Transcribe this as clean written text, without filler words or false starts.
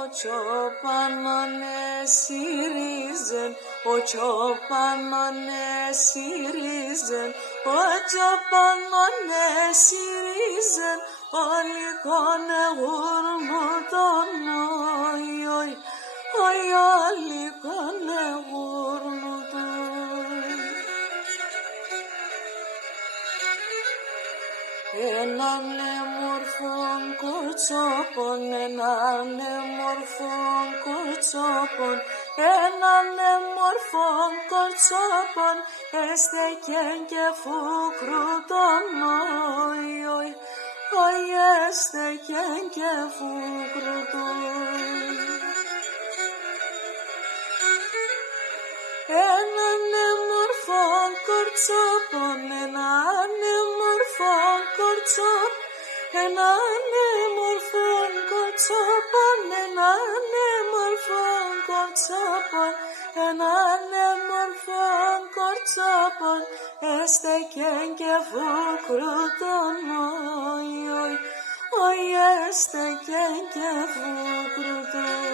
Ο τσοπανώνε συρίζεν, ο τσοπανώνε συρίζεν, ο τσοπανώνε συρίζεν, όλοι κόνε γουρμούτον, οι, όλοι κόνε γουρμούτον. Έναν μορφόν κορτσόπον, έναν μορφόν κορτσόπον, έναν μορφόν κορτσόπον, έστεκεν και φούκρουτον, οι, έστεκεν και φούκρουτον. Έναν μορφόν κορτσόπον, έναν μορφόν κορτσόπον, έναν μορφόν κορτσόπον, έναν μορφόν κορτσόπον, έναν μορφόν κορτσόπον, έστεκεν και φούκρουτον, οι, έστεκεν και φούκρουτον.